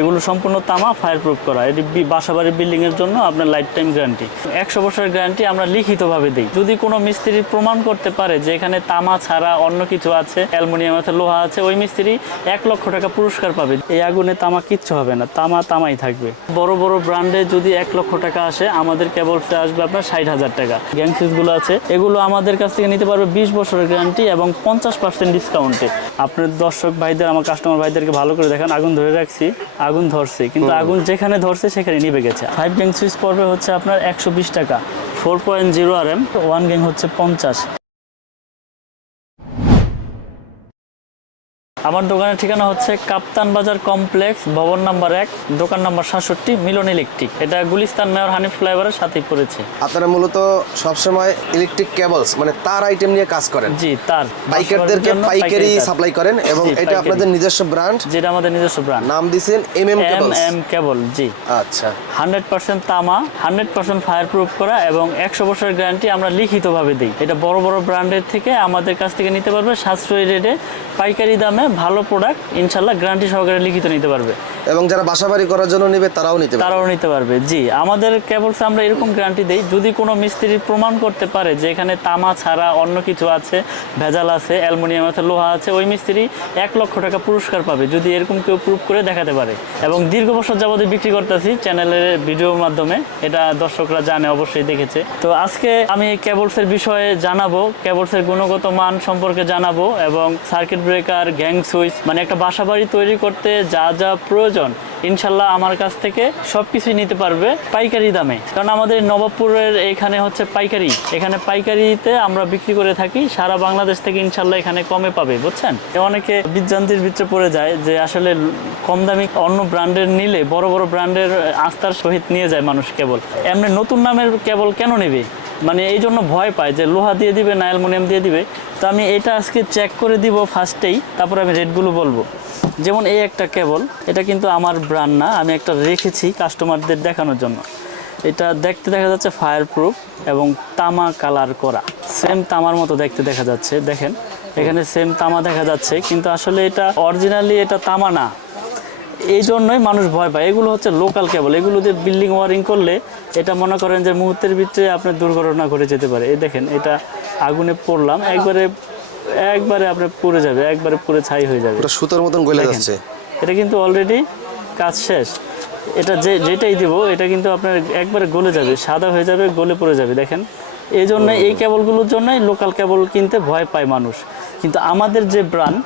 এগুলো সম্পূর্ণ তামা ফায়ার প্রুফ করা এটি বাসাবাড়ির বিল্ডিংয়ের জন্য আপনার লাইফ টাইম গ্যারান্টি একশো বছরের গ্যারান্টি আমরা লিখিতভাবে দিই যদি কোনো মিস্ত্রি প্রমাণ করতে পারে যে এখানে তামা ছাড়া অন্য কিছু আছে অ্যালমোনিয়াম আছে লোহা আছে ওই মিস্ত্রি এক লক্ষ টাকা পুরস্কার পাবে এই আগুনে তামা কিচ্ছু হবে না তামা তামাই থাকবে বড় বড় ব্র্যান্ডে যদি এক লক্ষ টাকা আসে আমাদের কেবল আসবে আপনার ষাট হাজার টাকা গ্যাংসিসগুলো আছে এগুলো আমাদের কাছ থেকে নিতে পারবে বিশ বছরের গ্যারান্টি এবং পঞ্চাশ পার্সেন্ট ডিসকাউন্টে আপনার দর্শক ভাইদের আমার কাস্টমার ভাইদেরকে ভালো করে দেখান আগুন ধরে রাখছি আগুন ধরছে কিন্তু আগুন যেখানে ধরছে সেখানে নিভে গেছে ফাইভ গ্যাং সুইচ পড়বে হচ্ছে আপনার একশো টাকা four point zero R M one gang হচ্ছে পঞ্চাশ আমার দোকানের ঠিকানা হচ্ছে কাপ্তান বাজার কমপ্লেক্স ভবন নাম্বার এক দোকান নাম্বার সাতষট্টি মিলন ইলেকট্রিক এটা গুলিস্তান মেয়র হানিফ ফ্লাইভারের সাথেই পড়েছে আপনারা মূলত সবসময় ইলেকট্রিক কেবলস মানে তার আইটেম নিয়ে কাজ করেন জি তার বাইকারদেরকে পাইকারি সাপ্লাই করেন এবং এটা আপনাদের নিজস্ব ব্র্যান্ড যেটা আমাদের নিজস্ব ব্র্যান্ড নাম দিয়েছেন M M M M cable জি আচ্ছা 100% তামা 100% ফায়ার প্রুফ করা এবং 100 বছরের গ্যারান্টি আমরা লিখিতভাবে দেই এটা বড় বড় ব্র্যান্ডের থেকে আমাদের কাছ থেকে নিতে পারবে সাশ্রয়ী রেটে পাইকারি দামে ভালো প্রোডাক্ট ইনশাল্লাহ গ্যারান্টি সহকারে লিখিত নিতে পারবে এবং যারা বাসাবাড়ি করার জন্য নেবে তারাও নিতে পারবে তারাও নিতে পারবে জি আমাদের কেবল আমরা এরকম গ্যারান্টি দেই যদি কোনো মিস্ত্রি প্রমাণ করতে পারে যে এখানে তামা ছাড়া অন্য কিছু আছে ভেজাল আছে অ্যালমোনিয়াম আছে লোহা আছে ওই মিস্ত্রি এক লক্ষ টাকা পুরস্কার পাবে যদি এরকম কেউ প্রুফ করে দেখাতে পারে এবং দীর্ঘ বছর যাবত বিক্রি করতেছি চ্যানেলের ভিডিওর মাধ্যমে এটা দর্শকরা জানে অবশ্যই দেখেছে তো আজকে আমি কেবলসের বিষয়ে জানাবো কেবলসের গুণগত মান সম্পর্কে জানাবো এবং সার্কিট ব্রেকার গ্যাং সুইচ মানে একটা বাসাবাড়ি তৈরি করতে যা যা প্রয়োজন প্রয়োজন ইনশাল্লাহ আমার কাছ থেকে সব কিছুই নিতে পারবে পাইকারি দামে কারণ আমাদের নবাবপুরের এখানে হচ্ছে পাইকারি এখানে পাইকারিতে আমরা বিক্রি করে থাকি সারা বাংলাদেশ থেকে ইনশাল্লাহ এখানে কমে পাবে বুঝছেন অনেকে বিভ্রান্তির ভিতরে পড়ে যায় যে আসলে কম দামি অন্য ব্র্যান্ডের নিলে বড় বড় ব্র্যান্ডের আস্থার সহিত নিয়ে যায় মানুষ কেবল এমনি নতুন নামের কেবল কেন নেবে মানে এই জন্য ভয় পায় যে লোহা দিয়ে দিবে না অ্যালমোনিয়াম দিয়ে দিবে তো আমি এটা আজকে চেক করে দিব ফার্স্টেই তারপর আমি রেটগুলো বলবো যেমন এই একটা কেবল এটা কিন্তু আমার ব্র্যান্ড না আমি একটা রেখেছি কাস্টমারদের দেখানোর জন্য এটা দেখতে দেখা যাচ্ছে ফায়ার প্রুফ এবং তামা কালার করা সেম তামার মতো দেখতে দেখা যাচ্ছে দেখেন এখানে সেম তামা দেখা যাচ্ছে কিন্তু আসলে এটা অরিজিনালি এটা তামা না এই জন্যই মানুষ ভয় পায় এগুলো হচ্ছে লোকাল কেবল এগুলো দিয়ে বিল্ডিং ওয়ারিং করলে এটা মনে করেন যে মুহূর্তের ভিতরে আপনার দুর্ঘটনা ঘটে যেতে পারে এই দেখেন এটা আগুনে পড়লাম একবারে একবারে আপনার পুড়ে যাবে একবারে পুরে ছাই হয়ে যাবে ওটা সুতার মতন গলে যাচ্ছে এটা কিন্তু অলরেডি কাজ শেষ এটা যে যেটাই দিব এটা কিন্তু আপনার একবারে গলে যাবে সাদা হয়ে যাবে গলে পড়ে যাবে দেখেন এই জন্য এই কেবলগুলোর জন্যই লোকাল কেবল কিনতে ভয় পায় মানুষ কিন্তু আমাদের যে ব্রান্ড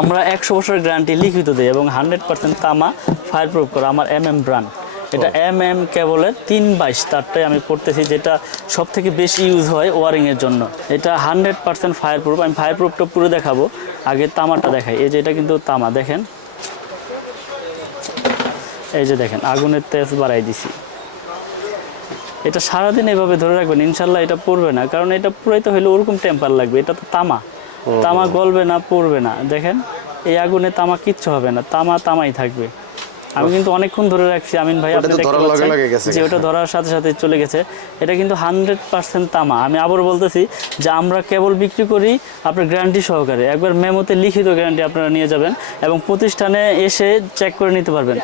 আমরা একশো বছরের গ্যারান্টি লিখিত দিই এবং হান্ড্রেড পার্সেন্ট তামা ফায়ার প্রুফ করা আমার এম এম ব্রান্ড এটা এম এম কেবলের তিন বাইশ তারটাই আমি পড়তেছি যেটা সব থেকে বেশি ইউজ হয় ওয়ারিংয়ের জন্য এটা হান্ড্রেড পার্সেন্ট ফায়ার প্রুফ আমি ফায়ার প্রুফটা পুরো দেখাবো আগে তামাটা দেখাই এই যে এটা কিন্তু তামা দেখেন এই যে দেখেন আগুনের তেজ বাড়াই দিছি এটা সারাদিন এভাবে ধরে রাখবেন ইনশাল্লাহ এটা পড়বে না কারণ এটা তো হলে ওরকম টেম্পার লাগবে এটা তো তামা তামা গলবে না পড়বে না দেখেন এই আগুনে তামা কিচ্ছু হবে না তামা তামাই থাকবে আমি কিন্তু অনেকক্ষণ ধরে রাখছি আমিন ভাই আপনি যে ওটা ধরার সাথে সাথে চলে গেছে এটা কিন্তু 100% তামা আমি আবার বলতেছি যে আমরা কেবল বিক্রি করি আপনার গ্যারান্টি সহকারে একবার মেমোতে লিখিত গ্যারান্টি আপনারা নিয়ে যাবেন এবং প্রতিষ্ঠানে এসে চেক করে নিতে পারবেন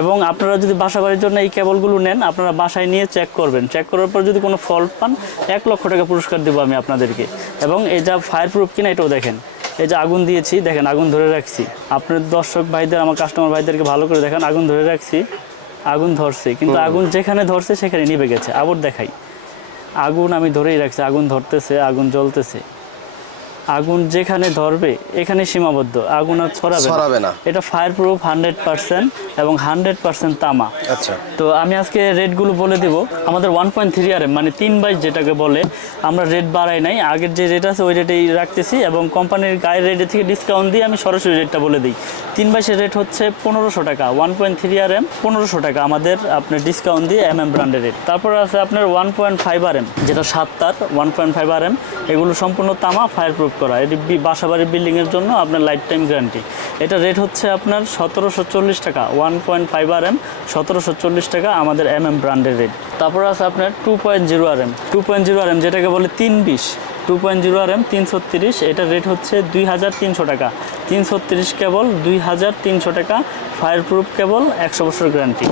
এবং আপনারা যদি বাসা বাড়ির জন্য এই কেবলগুলো নেন আপনারা বাসায় নিয়ে চেক করবেন চেক করার পর যদি কোনো ফল্ট পান এক লক্ষ টাকা পুরস্কার দেবো আমি আপনাদেরকে এবং এটা ফায়ার প্রুফ কিনা এটাও দেখেন এই যে আগুন দিয়েছি দেখেন আগুন ধরে রাখছি আপনার দর্শক ভাইদের আমার কাস্টমার ভাইদেরকে ভালো করে দেখেন আগুন ধরে রাখছি আগুন ধরছে কিন্তু আগুন যেখানে ধরছে সেখানে নিভে গেছে আবার দেখাই আগুন আমি ধরেই রাখছি আগুন ধরতেছে আগুন জ্বলতেছে আগুন যেখানে ধরবে এখানে সীমাবদ্ধ আগুন আর ছড়াবে ছড়াবে না এটা ফায়ার প্রুফ হান্ড্রেড পার্সেন্ট এবং হান্ড্রেড পার্সেন্ট তামা আচ্ছা তো আমি আজকে রেটগুলো বলে দেব আমাদের ওয়ান পয়েন্ট থ্রি আর মানে তিন বাইশ যেটাকে বলে আমরা রেট বাড়াই নাই আগের যে রেট আছে ওই রেটেই রাখতেছি এবং কোম্পানির গায়ের রেটের থেকে ডিসকাউন্ট দিয়ে আমি সরাসরি রেটটা বলে দিই তিন বাইশের রেট হচ্ছে পনেরোশো টাকা one point three R M পনেরোশো টাকা আমাদের আপনার ডিসকাউন্ট দিয়ে এম এম ব্র্যান্ডের রেট তারপর আছে আপনার one point five R M যেটা সাত তার one point five R M এগুলো সম্পূর্ণ তামা ফায়ার প্রুফ করা এটি বাসাবাড়ির বিল্ডিংয়ের জন্য আপনার লাইফ টাইম গ্যারান্টি এটা রেট হচ্ছে আপনার সতেরোশো চল্লিশ টাকা one point five R M সতেরোশো চল্লিশ টাকা আমাদের এম এম ব্র্যান্ডের রেট তারপর আছে আপনার two point zero R M two point zero R M যেটাকে বলে তিন বিশ two point zero R M তিনশো তিরিশ এটার রেট হচ্ছে দুই হাজার তিনশো টাকা তিনশো তিরিশ কেবল দুই হাজার তিনশো টাকা ফায়ার প্রুফ কেবল একশো বছর গ্যারান্টি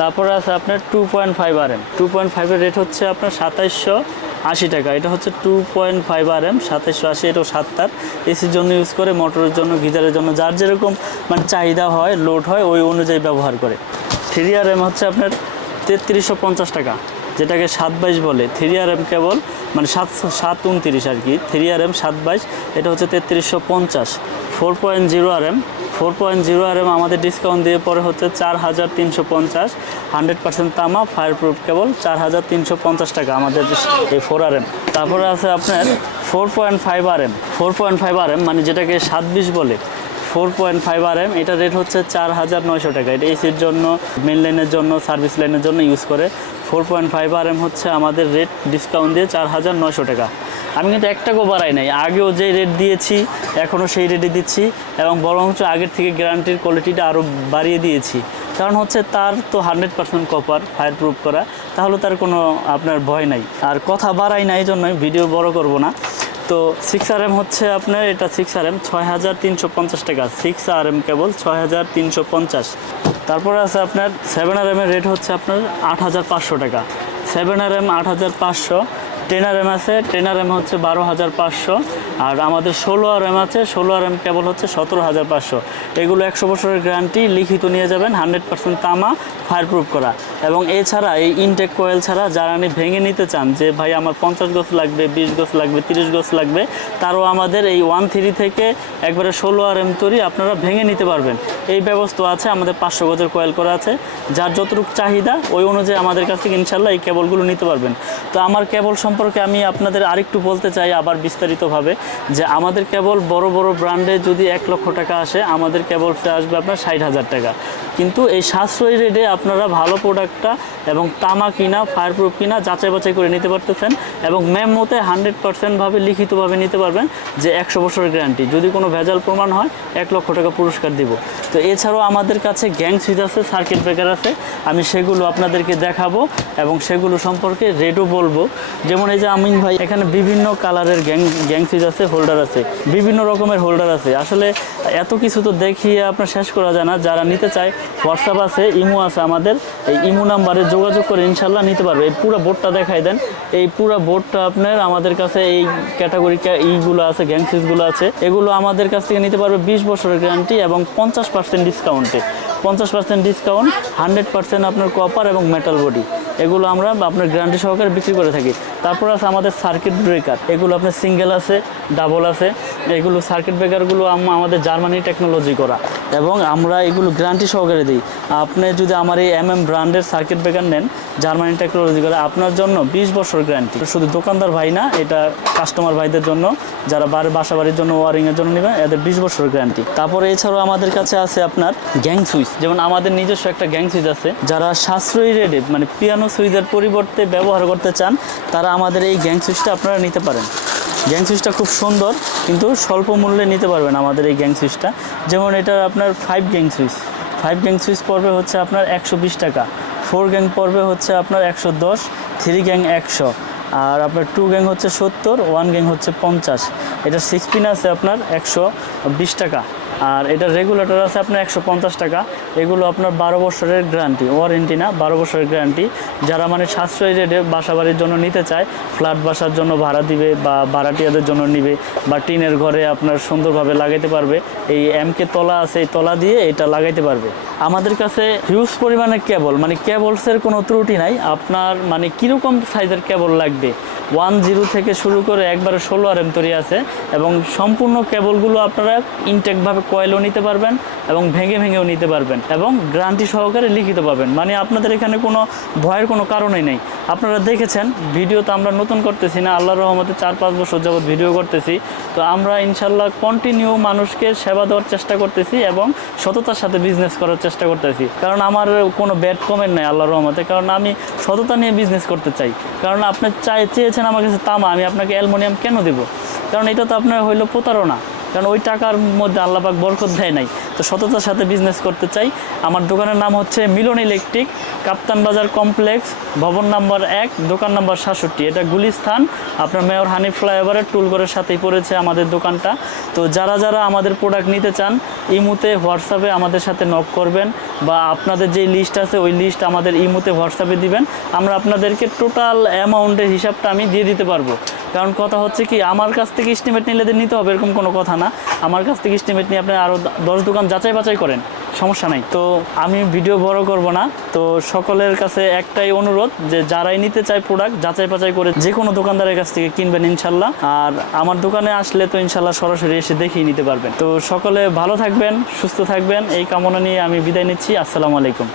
তারপরে আছে আপনার two point five R M two point ফাইভের রেট হচ্ছে আপনার সাতাইশশো আশি টাকা এটা হচ্ছে two point five R M সাতাশশো আশি এটাও সাত তার এসির জন্য ইউজ করে মোটরের জন্য গিজারের জন্য যার যেরকম মানে চাহিদা হয় লোড হয় ওই অনুযায়ী ব্যবহার করে থ্রি আর এম হচ্ছে আপনার তেত্রিশশো পঞ্চাশ টাকা যেটাকে সাত বাইশ বলে থ্রি আর এম কেবল মানে সাত সাত উনত্রিশ আর কি থ্রি আর এম সাত বাইশ এটা হচ্ছে তেত্রিশশো পঞ্চাশ four point zero R M four point zero R M আমাদের ডিসকাউন্ট দিয়ে পরে হচ্ছে চার হাজার তিনশো পঞ্চাশ হান্ড্রেড পার্সেন্ট তামা ফায়ার প্রুফ কেবল চার হাজার তিনশো পঞ্চাশ টাকা আমাদের এই ফোর আর এম তারপরে আছে আপনার four point five R M four point five R M মানে যেটাকে সাত বিশ বলে four point five R M এটার রেট হচ্ছে চার হাজার নয়শো টাকা এটা এসির জন্য মেন লাইনের জন্য সার্ভিস লাইনের জন্য ইউজ করে four point five R M হচ্ছে আমাদের রেট ডিসকাউন্ট দিয়ে চার হাজার নয়শো টাকা আমি কিন্তু একটাকেও বাড়াই নাই আগেও যে রেট দিয়েছি এখনও সেই রেটে দিচ্ছি এবং বরঞ্চ আগের থেকে গ্যারান্টির কোয়ালিটিটা আরও বাড়িয়ে দিয়েছি কারণ হচ্ছে তার তো hundred percent copper fire proof করা তাহলে তার কোনো আপনার ভয় নাই আর কথা বাড়াই নাই জন্য ভিডিও বড় করব না তো সিক্স আর এম হচ্ছে আপনার এটা সিক্স আর এম ছয় হাজার তিনশো পঞ্চাশ টাকা সিক্স আর এম কেবল ছয় হাজার তিনশো পঞ্চাশ তারপরে আছে আপনার সেভেন আর এমের রেট হচ্ছে আপনার আট হাজার পাঁচশো টাকা সেভেন আর এম আট হাজার পাঁচশো টেনার এম আছে টেনার এম হচ্ছে বারো হাজার পাঁচশো আর আমাদের ষোলো আর এম আছে ষোলো আর এম কেবল হচ্ছে সতেরো হাজার পাঁচশো এগুলো একশো বছরের গ্যারান্টি লিখিত নিয়ে যাবেন হান্ড্রেড পার্সেন্ট তামা ফায়ারপ্রুফ করা এবং এছাড়া এই ইনটেক কয়েল ছাড়া যারা আপনি ভেঙে নিতে চান যে ভাই আমার পঞ্চাশ গজ লাগবে বিশ গোস লাগবে তিরিশ গজ লাগবে তারও আমাদের এই ওয়ান থ্রি থেকে একবারে ষোলো আর এম তৈরি আপনারা ভেঙে নিতে পারবেন এই ব্যবস্থা আছে আমাদের পাঁচশো গজের কয়েল করা আছে যার যতটুকু চাহিদা ওই অনুযায়ী আমাদের কাছ থেকে ইনশাল্লাহ এই কেবলগুলো নিতে পারবেন তো আমার কেবল সম সম্পর্কে আমি আপনাদের আরেকটু বলতে চাই আবার বিস্তারিতভাবে যে আমাদের কেবল বড় বড় ব্র্যান্ডে যদি এক লক্ষ টাকা আসে আমাদের কেবল আসবে আপনার ষাট হাজার টাকা কিন্তু এই সাশ্রয়ী রেটে আপনারা ভালো প্রোডাক্টটা এবং তামা কিনা ফায়ারপ্রুফ কিনা যাচাই বাছাই করে নিতে পারতেছেন এবং ম্যাম মতে হান্ড্রেড পার্সেন্টভাবে লিখিতভাবে নিতে পারবেন যে একশো বছরের গ্যারান্টি যদি কোনো ভেজাল প্রমাণ হয় এক লক্ষ টাকা পুরস্কার দিব তো এছাড়াও আমাদের কাছে গ্যাং সুইচ আছে সার্কিট ব্রেকার আছে আমি সেগুলো আপনাদেরকে দেখাবো এবং সেগুলো সম্পর্কে রেটও বলবো যেমন এই যে আমিন ভাই এখানে বিভিন্ন কালারের গ্যাং গ্যাং সুইচ আছে হোল্ডার আছে বিভিন্ন রকমের হোল্ডার আছে আসলে এত কিছু তো দেখিয়ে আপনার শেষ করা যায় না যারা নিতে চায় হোয়াটসঅ্যাপ আছে ইমো আছে আমাদের এই ইমো নাম্বারে যোগাযোগ করে ইনশাল্লাহ নিতে পারবে এই পুরো বোর্ডটা দেখাই দেন এই পুরো বোর্ডটা আপনার আমাদের কাছে এই ক্যাটাগরি ইগুলো আছে গ্যাংসিসগুলো আছে এগুলো আমাদের কাছ থেকে নিতে পারবে বিশ বছরের গ্যারান্টি এবং পঞ্চাশ পার্সেন্ট ডিসকাউন্টে পঞ্চাশ পার্সেন্ট ডিসকাউন্ট হান্ড্রেড পার্সেন্ট আপনার কপার এবং মেটাল বডি এগুলো আমরা আপনার গ্যারান্টি সহকারে বিক্রি করে থাকি তারপর আছে আমাদের সার্কিট ব্রেকার এগুলো আপনার সিঙ্গেল আছে ডাবল আছে এগুলো সার্কিট ব্রেকারগুলো আমাদের জার্মানি টেকনোলজি করা এবং আমরা এগুলো গ্যারান্টি সহকারে দিই আপনি যদি আমার এই এম এম ব্র্যান্ডের সার্কিট ব্রেকার নেন জার্মানি টেকনোলজি করে আপনার জন্য বিশ বছর গ্যারান্টি শুধু দোকানদার ভাই না এটা কাস্টমার ভাইদের জন্য যারা বাড়ির বাসা বাড়ির জন্য ওয়ারিংয়ের জন্য নেবেন এদের বিশ বছর গ্যারান্টি তারপরে এছাড়াও আমাদের কাছে আছে আপনার গ্যাং সুইচ যেমন আমাদের নিজস্ব একটা গ্যাং সুইচ আছে যারা সাশ্রয়ী রেডে মানে পিয়ানো সুইচের পরিবর্তে ব্যবহার করতে চান তারা আমাদের এই গ্যাং সুইচটা আপনারা নিতে পারেন গ্যাং সুইচটা খুব সুন্দর কিন্তু স্বল্প মূল্যে নিতে পারবেন আমাদের এই গ্যাং সুইচটা যেমন এটা আপনার five gang switch five gang switch পর্বে হচ্ছে আপনার একশো বিশ টাকা ফোর গ্যাং পর্বে হচ্ছে আপনার একশো দশ থ্রি গ্যাং একশো আর আপনার টু গ্যাং হচ্ছে সত্তর ওয়ান গ্যাং হচ্ছে পঞ্চাশ এটা সিক্স পিন আছে আপনার একশো বিশ টাকা আর এটা রেগুলেটর আছে আপনার একশো পঞ্চাশ টাকা এগুলো আপনার বারো বছরের গ্যারান্টি ওয়ারেন্টি না বারো বছরের গ্যারান্টি যারা মানে সাশ্রয়ী রেটে বাসাবাড়ির জন্য নিতে চায় ফ্ল্যাট বাসার জন্য ভাড়া দিবে বা ভাড়াটিয়াদের জন্য নিবে বা টিনের ঘরে আপনার সুন্দরভাবে লাগাইতে পারবে এই এমকে তলা আছে এই তলা দিয়ে এটা লাগাইতে পারবে আমাদের কাছে হিউজ পরিমাণে কেবল মানে কেবলসের কোনো ত্রুটি নাই আপনার মানে কীরকম সাইজের কেবল লাগবে ওয়ান জিরো থেকে শুরু করে একবারে ষোলো আর এম তৈরি আছে এবং সম্পূর্ণ কেবলগুলো আপনারা ইনটেকভাবে কয়েলও নিতে পারবেন এবং ভেঙে ভেঙেও নিতে পারবেন এবং গ্রান্টি সহকারে লিখিত পাবেন মানে আপনাদের এখানে কোনো ভয়ের কোনো কারণই নেই আপনারা দেখেছেন ভিডিও তো আমরা নতুন করতেছি না আল্লাহ রহমতে চার পাঁচ বছর যাবৎ ভিডিও করতেছি তো আমরা ইনশাল্লাহ কন্টিনিউ মানুষকে সেবা দেওয়ার চেষ্টা করতেছি এবং সততার সাথে বিজনেস করার চেষ্টা করতেছি কারণ আমার কোনো ব্যাড কমেন্ট নাই আল্লাহ রহমতে কারণ আমি সততা নিয়ে বিজনেস করতে চাই কারণ আপনি চাই চেয়েছেন আমার কাছে তামা আমি আপনাকে অ্যালমোনিয়াম কেন দেবো কারণ এটা তো আপনার হইলো প্রতারণা কারণ ওই টাকার মধ্যে আল্লাপাক বরকত দেয় নাই তো সততার সাথে বিজনেস করতে চাই আমার দোকানের নাম হচ্ছে মিলন ইলেকট্রিক কাপ্তান বাজার কমপ্লেক্স ভবন নাম্বার এক দোকান নাম্বার সাতষট্টি এটা গুলিস্থান আপনার মেয়র হানি ফ্লাইওভারের টুলগড়ের সাথেই পড়েছে আমাদের দোকানটা তো যারা যারা আমাদের প্রোডাক্ট নিতে চান ইমুতে হোয়াটসঅ্যাপে আমাদের সাথে নক করবেন বা আপনাদের যে লিস্ট আছে ওই লিস্ট আমাদের ইমুতে হোয়াটসঅ্যাপে দিবেন আমরা আপনাদেরকে টোটাল অ্যামাউন্টের হিসাবটা আমি দিয়ে দিতে পারবো কারণ কথা হচ্ছে কি আমার কাছ থেকে ইস্টিমেট নিলে নিতে হবে এরকম কোনো কথা না আমার কাছ থেকে ইস্টিমেট নিয়ে আপনি আরও দশ দোকান যাচাই বাছাই করেন সমস্যা নাই তো আমি ভিডিও বড় করব না তো সকলের কাছে একটাই অনুরোধ যে যারাই নিতে চায় প্রোডাক্ট যাচাই বাছাই করে যে কোনো দোকানদারের কাছ থেকে কিনবেন ইনশাল্লাহ আর আমার দোকানে আসলে তো ইনশাল্লাহ সরাসরি এসে দেখিয়ে নিতে পারবেন তো সকলে ভালো থাকবেন সুস্থ থাকবেন এই কামনা নিয়ে আমি বিদায় নিচ্ছি আসসালামু আলাইকুম